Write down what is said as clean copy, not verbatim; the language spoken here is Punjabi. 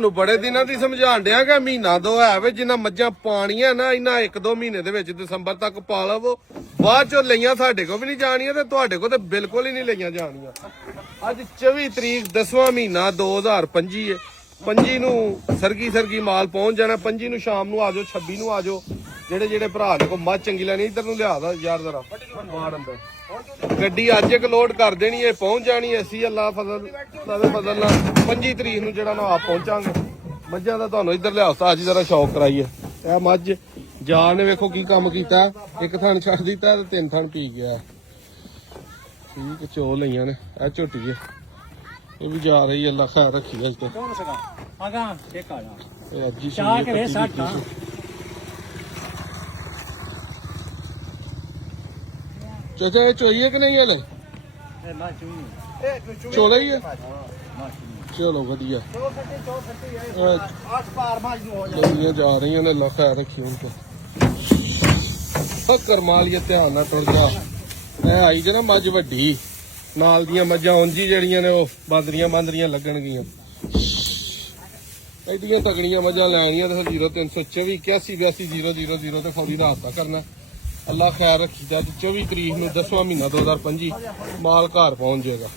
ਤੁਹਾਨੂੰ ਬੜੇ ਦਿਨਾਂ ਦੀ ਸਮਝਾਣ ਡਿਆ ਕਿ ਮਹੀਨਾ ਦੋ ਹੈ ਵੇ ਜਿੰਨਾ ਮੱਝਾਂ ਪਾਣੀਆਂ ਨਾ ਇਹਨਾਂ 1-2 ਮਹੀਨੇ ਦੇ ਵਿੱਚ ਦਸੰਬਰ ਤੱਕ ਪਾ ਲਵੋ। ਬਾਅਦ ਚੋਂ ਲਈਆਂ ਸਾਡੇ ਕੋਲ ਵੀ ਨਹੀਂ ਜਾਣੀਆਂ ਤੇ ਤੁਹਾਡੇ ਕੋਲ ਤੇ ਬਿਲਕੁਲ ਹੀ ਨਹੀਂ ਲਈਆਂ ਜਾਣੀਆਂ। ਅੱਜ 24 ਤਰੀਕ 10ਵਾਂ ਮਹੀਨਾ 2025 ਹੈ। 25 ਨੂੰ ਸਰਗੀ ਮਾਲ ਪਹੁੰਚ ਜਾਣਾ। 25 ਨੂੰ ਸ਼ਾਮ ਨੂੰ ਆ ਜਾਓ, 26 ਨੂੰ ਆ ਜਾਓ। ਜਿਹੜੇ ਭਰਾ ਨੇ ਕੋ ਮੱਝ ਚੰਗੀ ਲੈਣੀ ਇੱਧਰ ਨੂੰ ਲਿਆ ਦਾ ਯਾਰ ਜ਼ਰਾ ਮਾਰ ਅੰਦਰ। ਗੱਡੀ ਅੱਜ ਇੱਕ ਲੋਡ ਕਰ ਦੇਣੀ ਹੈ, ਪਹੁੰਚ ਜਾਣੀ ਹੈ। ਅਸੀਂ ਅੱਲਾ ਫਜ਼ਲ ਨਾਲ 25 ਤਰੀਕ ਨੂੰ ਜਿਹੜਾ ਨਾ ਆਪ ਪਹੁੰਚਾਂਗੇ। ਮੱਝਾਂ ਦਾ ਤੁਹਾਨੂੰ ਇੱਧਰ ਲਿਆਉਤਾ ਅੱਜ ਜਰਾ ਸ਼ੌਕ ਕਰਾਈਏ। ਇਹ ਮੱਝ ਜਾਨ ਨੇ ਵੇਖੋ ਕੀ ਕੰਮ ਕੀਤਾ, ਇੱਕ ਥਣ ਛੱਡ ਦਿੱਤਾ ਤੇ 3 ਥਣ ਪੀ ਗਿਆ। ਠੀਕ ਚੋ ਲਈਆਂ ਨੇ। ਇਹ ਝੋਟੀ ਹੈ, ਇਹ ਵੀ ਜਾ ਰਹੀ ਹੈ। ਅੱਲਾ ਖੈਰ ਰੱਖੀ ਅੱਜ ਤੇ ਅੱਜ ਹੀ ਚਾਚਾ ਇਹ ਚੋਈਏ ਕਿ ਨਹੀਂ ਹਲੇ? ਚੋਲਾ ਹੀ ਹੈ। ਚਲੋ ਵਧੀਆ ਜਾ ਰਹੀਆਂ ਨੇ। ਅੱਲਾ ਖੈਰ ਰੱਖੀ ਹੁਣ ਫਕਰ ਮਾਲੀਏ ਧਿਆਨ ਨਾਲ ਟੁਰ ਜਾ। ਇਹ ਆਈ ਜੇ ਨਾ ਮੱਝ ਵੱਡੀ ਨਾਲ ਦੀਆਂ ਮੱਝਾਂ ਉਂਝ ਹੀ ਜਿਹੜੀਆਂ ਨੇ ਉਹ ਬਾਂਦਰੀਆਂ ਲੱਗਣਗੀਆਂ। ਐਡੀਆਂ ਤਗੜੀਆਂ ਮੱਝਾਂ ਲੈਣੀਆਂ ਤੇ 0324 81820000 ਤੇ ਫੌਰੀ ਰਾਬਤਾ ਕਰਨਾ। ਅੱਲਾ ਖੈਰ ਰੱਖੀ। ਅੱਜ 24 ਤਰੀਕ ਨੂੰ 10ਵਾਂ ਮਹੀਨਾ 2025 ਮਾਲ ਘਰ ਪਹੁੰਚ ਜਾਏਗਾ।